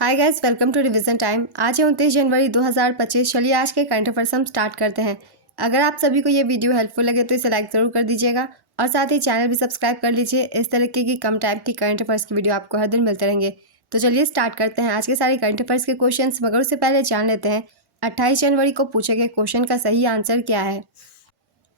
Hi guys, welcome to revision time. आज है 29 जनवरी 2025। चलिए आज के करंट अफेयर्स हम स्टार्ट करते हैं। अगर आप सभी को ये वीडियो हेल्पफुल लगे तो इसे लाइक ज़रूर कर दीजिएगा और साथ ही चैनल भी सब्सक्राइब कर लीजिए। इस तरीके की कम टाइम की करंट अफेयर्स की वीडियो आपको हर दिन मिलते रहेंगे। तो चलिए स्टार्ट करते हैं आज के सारे करंट अफेयर्स के क्वेश्चन। मगर उससे पहले जान लेते हैं 28 जनवरी को पूछे गए क्वेश्चन का सही आंसर क्या है।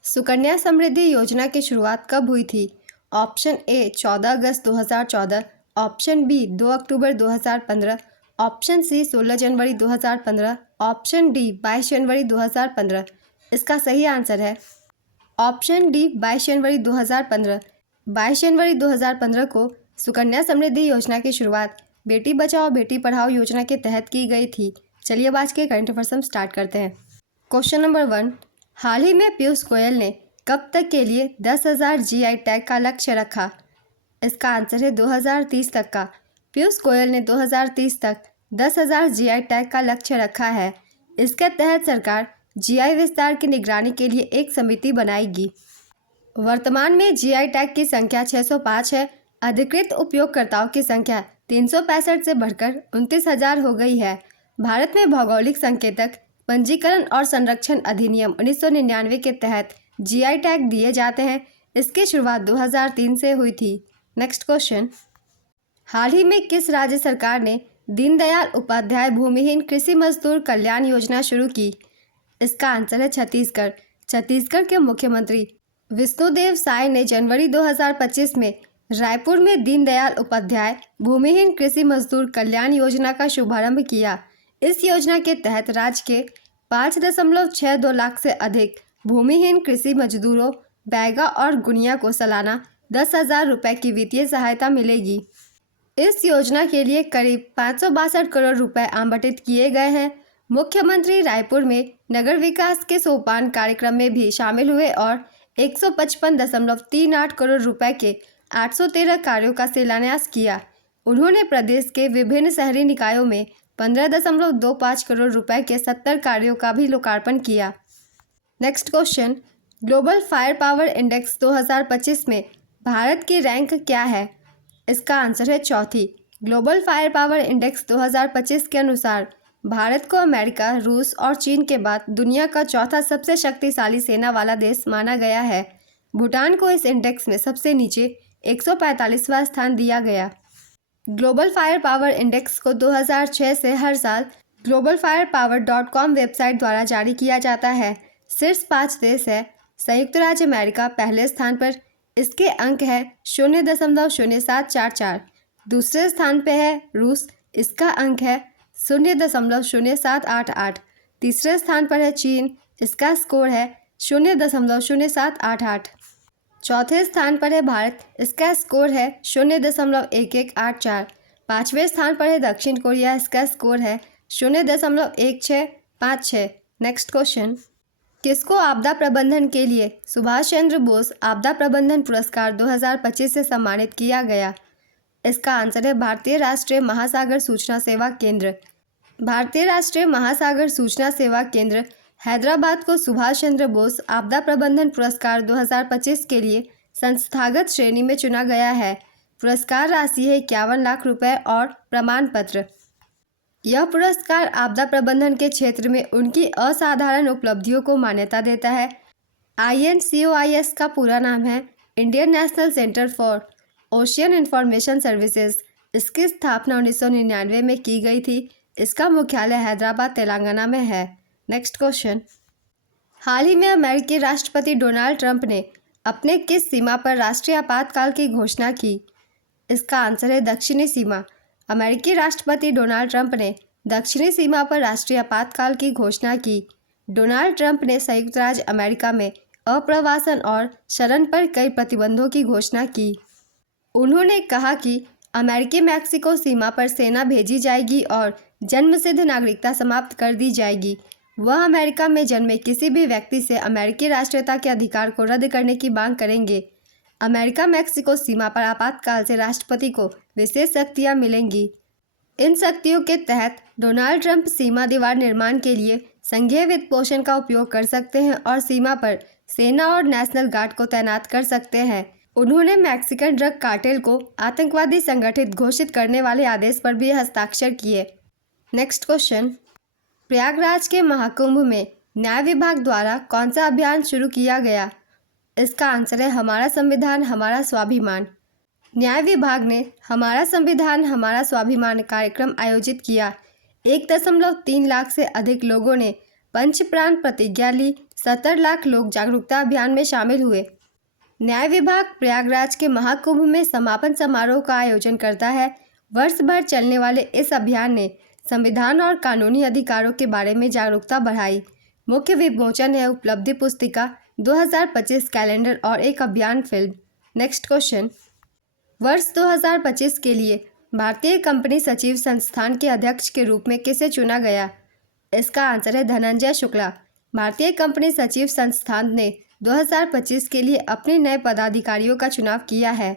सुकन्या समृद्धि योजना की शुरुआत कब हुई थी? ऑप्शन ए 14 अगस्त 2014, ऑप्शन बी 2 अक्टूबर 2015, ऑप्शन सी 16 जनवरी 2015, ऑप्शन डी 22 जनवरी 2015। इसका सही आंसर है ऑप्शन डी 22 जनवरी 2015। 22 जनवरी 2015 को सुकन्या समृद्धि योजना की शुरुआत बेटी बचाओ बेटी पढ़ाओ योजना के तहत की गई थी। चलिए अब आज के करंट अफेयर्स हम स्टार्ट करते हैं। क्वेश्चन नंबर 1, हाल ही में पीयूष गोयल ने कब तक के लिए 10,000 जीआई टैग का लक्ष्य रखा? इसका आंसर है 2030 तक का। पीयूष गोयल ने 2030 तक 10,000 जीआई टैग का लक्ष्य रखा है। इसके तहत सरकार जीआई विस्तार की निगरानी के लिए एक समिति बनाएगी। वर्तमान में जीआई टैग की संख्या 605 है। अधिकृत उपयोगकर्ताओं की संख्या 365 से बढ़कर 29,000 हो गई है। भारत में भौगोलिक संकेतक पंजीकरण और संरक्षण अधिनियम 1999 के तहत जीआई टैग दिए जाते हैं। इसकी शुरुआत 2003 से हुई थी। नेक्स्ट क्वेश्चन, हाल ही में किस राज्य सरकार ने दीनदयाल उपाध्याय भूमिहीन कृषि मजदूर कल्याण योजना शुरू की? इसका आंसर है छत्तीसगढ़। छत्तीसगढ़ के मुख्यमंत्री विष्णुदेव साय ने जनवरी 2025 में रायपुर में दीनदयाल उपाध्याय भूमिहीन कृषि मजदूर कल्याण योजना का शुभारंभ किया। इस योजना के तहत राज्य के 5.62 लाख से अधिक भूमिहीन कृषि मजदूरों बैगा और गुनिया को सालाना 10,000 रुपये की वित्तीय सहायता मिलेगी। इस योजना के लिए करीब 562 करोड़ रुपए आवंटित किए गए हैं। मुख्यमंत्री रायपुर में नगर विकास के सोपान कार्यक्रम में भी शामिल हुए और 155.38 करोड़ रुपए के 813 कार्यों का शिलान्यास किया। उन्होंने प्रदेश के विभिन्न शहरी निकायों में 15.25 करोड़ रुपए के 70 कार्यों का भी लोकार्पण किया। Next question, global fire power index 2025 में भारत की रैंक क्या है? इसका आंसर है चौथी। ग्लोबल फायर पावर इंडेक्स 2025 के अनुसार भारत को अमेरिका, रूस और चीन के बाद दुनिया का चौथा सबसे शक्तिशाली सेना वाला देश माना गया है। भूटान को इस इंडेक्स में सबसे नीचे 145वां स्थान दिया गया। ग्लोबल फायर पावर इंडेक्स को 2006 से हर साल globalfirepower.com वेबसाइट द्वारा जारी किया जाता है। शीर्ष 5 देश है। संयुक्त राज्य अमेरिका पहले स्थान पर, इसके अंक है 0.0744। दूसरे स्थान पे है रूस, इसका अंक है 0.0788। तीसरे स्थान पर है चीन, इसका स्कोर है 0.0788। चौथे स्थान पर है भारत, इसका स्कोर है 0.1184। पाँचवें स्थान पर है दक्षिण कोरिया, इसका स्कोर है 0.1656। नेक्स्ट क्वेश्चन, किसको आपदा प्रबंधन के लिए सुभाष चंद्र बोस आपदा प्रबंधन पुरस्कार 2025 से सम्मानित किया गया? इसका आंसर है भारतीय राष्ट्रीय महासागर सूचना सेवा केंद्र। भारतीय राष्ट्रीय महासागर सूचना सेवा केंद्र हैदराबाद को सुभाष चंद्र बोस आपदा प्रबंधन पुरस्कार 2025 के लिए संस्थागत श्रेणी में चुना गया है। पुरस्कार राशि है 51 लाख रुपए और प्रमाण पत्र। यह पुरस्कार आपदा प्रबंधन के क्षेत्र में उनकी असाधारण उपलब्धियों को मान्यता देता है। INCOIS का पूरा नाम है Indian national centre for ocean information services. इसकी स्थापना 1999 में की गई थी। इसका मुख्यालय हैदराबाद, तेलंगाना में है। नेक्स्ट क्वेश्चन, हाल ही में अमेरिकी राष्ट्रपति डोनाल्ड ट्रंप ने अपने किस सीमा पर राष्ट्रीय आपातकाल की घोषणा की? इसका आंसर है दक्षिणी सीमा। अमेरिकी राष्ट्रपति डोनाल्ड ट्रंप ने दक्षिणी सीमा पर राष्ट्रीय आपातकाल की घोषणा की। डोनाल्ड ट्रंप ने संयुक्त राज्य अमेरिका में अप्रवासन और शरण पर कई प्रतिबंधों की घोषणा की। उन्होंने कहा कि अमेरिकी मैक्सिको सीमा पर सेना भेजी जाएगी और जन्मसिद्ध नागरिकता समाप्त कर दी जाएगी। वह अमेरिका में जन्मे किसी भी व्यक्ति से अमेरिकी राष्ट्रीयता के अधिकार को रद्द करने की मांग करेंगे। अमेरिका मैक्सिको सीमा पर आपातकाल से राष्ट्रपति को विशेष शक्तियां मिलेंगी। इन शक्तियों के तहत डोनाल्ड ट्रंप सीमा दीवार निर्माण के लिए संघीय वित्त पोषण का उपयोग कर सकते हैं और सीमा पर सेना और नेशनल गार्ड को तैनात कर सकते हैं। उन्होंने मैक्सिकन ड्रग कार्टेल को आतंकवादी संगठित घोषित करने वाले आदेश पर भी हस्ताक्षर किए। नेक्स्ट क्वेश्चन, प्रयागराज के महाकुंभ में न्याय विभाग द्वारा कौन सा अभियान शुरू किया गया? इसका आंसर है हमारा संविधान हमारा स्वाभिमान। न्याय विभाग ने हमारा संविधान हमारा स्वाभिमान कार्यक्रम आयोजित किया। 1.3 लाख से अधिक लोगों ने पंचप्राण प्रतिज्ञा ली। 70 लाख लोग जागरूकता अभियान में शामिल हुए। न्याय विभाग प्रयागराज के महाकुंभ में समापन समारोह का आयोजन करता है। वर्ष भर चलने वाले इस अभियान ने संविधान और कानूनी अधिकारों के बारे में जागरूकता बढ़ाई। मुख्य विमोचन है उपलब्धि पुस्तिका, 2025 कैलेंडर और एक अभियान फिल्म। नेक्स्ट क्वेश्चन, वर्ष 2025 के लिए भारतीय कंपनी सचिव संस्थान के अध्यक्ष के रूप में किसे चुना गया? इसका आंसर है धनंजय शुक्ला। भारतीय कंपनी सचिव संस्थान ने 2025 के लिए अपने नए पदाधिकारियों का चुनाव किया है।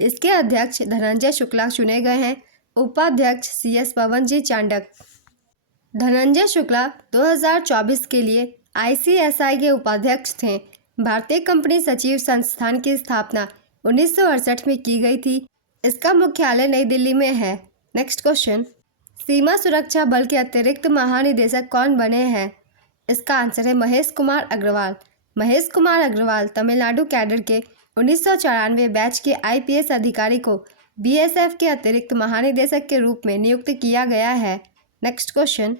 इसके अध्यक्ष धनंजय शुक्ला चुने गए हैं। उपाध्यक्ष CS पवनजी चांडक। धनंजय शुक्ला 2024 के लिए ICSI के उपाध्यक्ष थे। भारतीय कंपनी सचिव संस्थान की स्थापना 1968 में की गई थी। इसका मुख्यालय नई दिल्ली में है। नेक्स्ट क्वेश्चन, सीमा सुरक्षा बल के अतिरिक्त महानिदेशक कौन बने हैं? इसका आंसर है महेश कुमार अग्रवाल। महेश कुमार अग्रवाल तमिलनाडु कैडर के 1994 बैच के IPS अधिकारी को BSF के अतिरिक्त महानिदेशक के रूप में नियुक्त किया गया है। नेक्स्ट क्वेश्चन,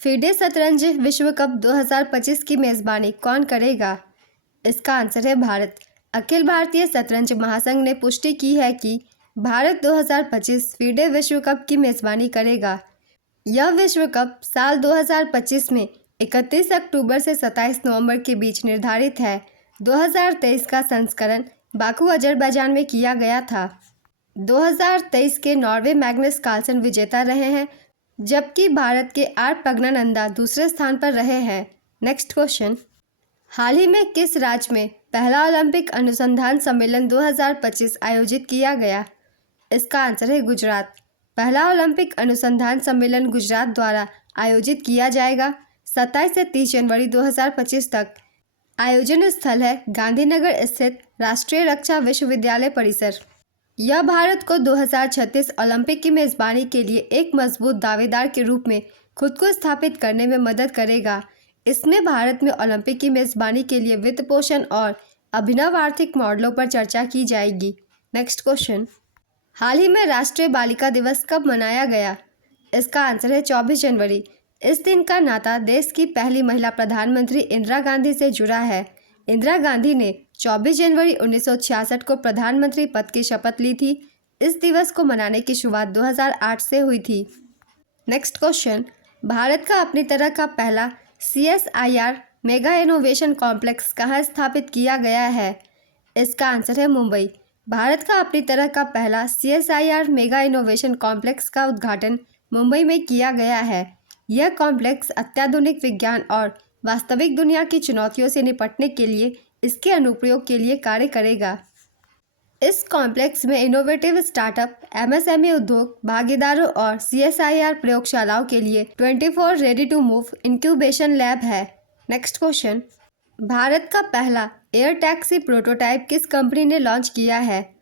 फीडे शतरंज विश्व कप 2025 की मेज़बानी कौन करेगा? इसका आंसर है भारत। अखिल भारतीय शतरंज महासंघ ने पुष्टि की है कि भारत 2025 फीडे विश्व कप की मेज़बानी करेगा। यह विश्व कप साल 2025 में 31 अक्टूबर से 27 नवंबर के बीच निर्धारित है। 2023 का संस्करण बाकू अजरबैजान में किया गया था। 2023 के नॉर्वे मैग्नस कार्लसन विजेता रहे हैं, जबकि भारत के आर प्रज्ञानंदा दूसरे स्थान पर रहे हैं। नेक्स्ट क्वेश्चन, हाल ही में किस राज्य में पहला ओलंपिक अनुसंधान सम्मेलन 2025 आयोजित किया गया? इसका आंसर है गुजरात। पहला ओलंपिक अनुसंधान सम्मेलन गुजरात द्वारा आयोजित किया जाएगा। 27 से 30 जनवरी 2025 तक। आयोजन स्थल है गांधीनगर स्थित राष्ट्रीय रक्षा विश्वविद्यालय परिसर। यह भारत को 2036 ओलंपिक की मेज़बानी के लिए एक मजबूत दावेदार के रूप में खुद को स्थापित करने में मदद करेगा। इसमें भारत में ओलंपिक की मेज़बानी के लिए वित्त पोषण और अभिनव आर्थिक मॉडलों पर चर्चा की जाएगी। नेक्स्ट क्वेश्चन, हाल ही में राष्ट्रीय बालिका दिवस कब मनाया गया? इसका आंसर है 24 जनवरी। इस दिन का नाता देश की पहली महिला प्रधानमंत्री इंदिरा गांधी से जुड़ा है। इंदिरा गांधी ने 24 जनवरी 1966 को प्रधानमंत्री पद की शपथ ली थी। इस दिवस को मनाने की शुरुआत 2008 से हुई थी। नेक्स्ट क्वेश्चन, भारत का अपनी तरह का पहला CSIR मेगा इनोवेशन कॉम्प्लेक्स कहाँ स्थापित किया गया है? इसका आंसर है मुंबई। भारत का अपनी तरह का पहला CSIR मेगा इनोवेशन कॉम्प्लेक्स का उद्घाटन मुंबई में किया गया है। यह कॉम्प्लेक्स अत्याधुनिक विज्ञान और वास्तविक दुनिया की चुनौतियों से निपटने के लिए इसके अनुप्रयोग के लिए कार्य करेगा। इस कॉम्प्लेक्स में इनोवेटिव स्टार्टअप, MSME उद्योग भागीदारों और CSIR प्रयोगशालाओं के लिए 24 ready to move incubation lab है। नेक्स्ट क्वेश्चन, भारत का पहला एयर टैक्सी प्रोटोटाइप किस कंपनी ने लॉन्च किया है?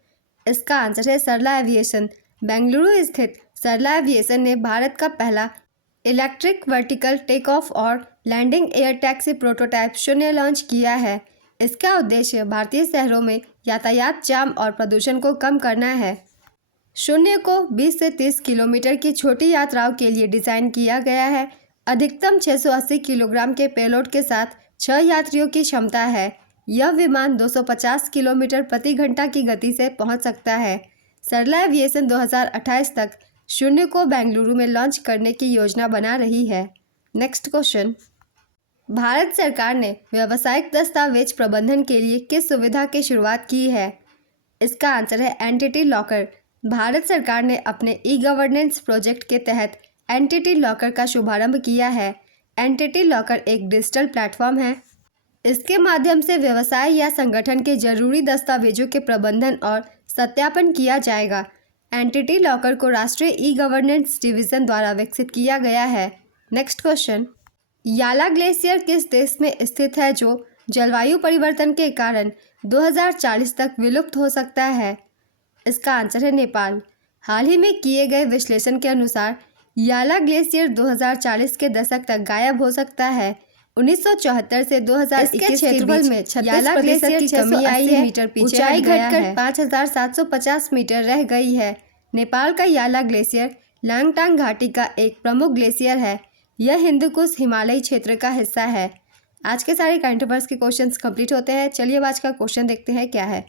इसका आंसर है सरला एविएशन। बेंगलुरु स्थित सरला एविएशन ने भारत का पहला इलेक्ट्रिक वर्टिकल टेक ऑफ और landing air taxi prototype 0 launch किया है। इसका उद्देश्य भारतीय शहरों में यातायात जाम और प्रदूषण को कम करना है। 0 को 20 से 30 किलोमीटर की छोटी यात्राओं के लिए डिज़ाइन किया गया है। अधिकतम 680 किलोग्राम के पेलोड के साथ 6 यात्रियों की क्षमता है। यह विमान 250 किलोमीटर प्रति घंटा की गति से पहुंच सकता है। सरला एविएशन 2028 तक 0 को बेंगलुरु में लॉन्च करने की योजना बना रही है। नेक्स्ट क्वेश्चन, भारत सरकार ने व्यावसायिक दस्तावेज प्रबंधन के लिए किस सुविधा की शुरुआत की है? इसका आंसर है एंटिटी लॉकर। भारत सरकार ने अपने ई-गवर्नेंस प्रोजेक्ट के तहत एंटिटी लॉकर का शुभारंभ किया है। एंटिटी लॉकर एक डिजिटल प्लेटफॉर्म है। इसके माध्यम से व्यवसाय या संगठन के जरूरी दस्तावेजों के प्रबंधन और सत्यापन किया जाएगा। एंटिटी लॉकर को राष्ट्रीय ई-गवर्नेंस डिवीज़न द्वारा विकसित किया गया है। नेक्स्ट क्वेश्चन, याला ग्लेशियर किस देश में स्थित है जो जलवायु परिवर्तन के कारण 2040 तक विलुप्त हो सकता है? इसका आंसर है नेपाल। हाल ही में किए गए विश्लेषण के अनुसार याला ग्लेशियर 2040 के दशक तक गायब हो सकता है। 1974 से 2021 के क्षेत्रफल में याला ग्लेशियर की कमी आई है, मीटर पीछे ऊंचाई घटकर 5750 मीटर रह गई है। नेपाल का याला ग्लेशियर लांगटांग घाटी का एक प्रमुख ग्लेशियर है। यह हिंदुकुश हिमालयी क्षेत्र का हिस्सा है। आज के सारे करंट अफेयर्स के क्वेश्चंस कंप्लीट होते हैं। चलिए अब आज का क्वेश्चन देखते हैं क्या है।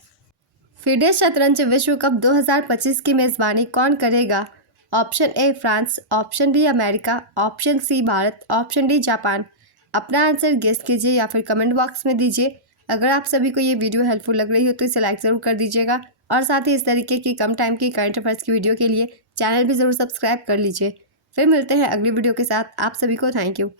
फिडे शतरंज विश्व कप 2025 की मेजबानी कौन करेगा? Option A France, option B America, option C Bharat, option D Japan. अपना आंसर गेस कीजिए या फिर कमेंट बॉक्स में दीजिए। अगर आप सभी को ये वीडियो हेल्पफुल लग रही हो तो इसे लाइक ज़रूर कर दीजिएगा और साथ ही इस तरीके की कम टाइम की करंट अफेयर्स की वीडियो के लिए चैनल भी ज़रूर सब्सक्राइब कर लीजिए। फिर मिलते हैं अगली वीडियो के साथ। आप सभी को थैंक यू।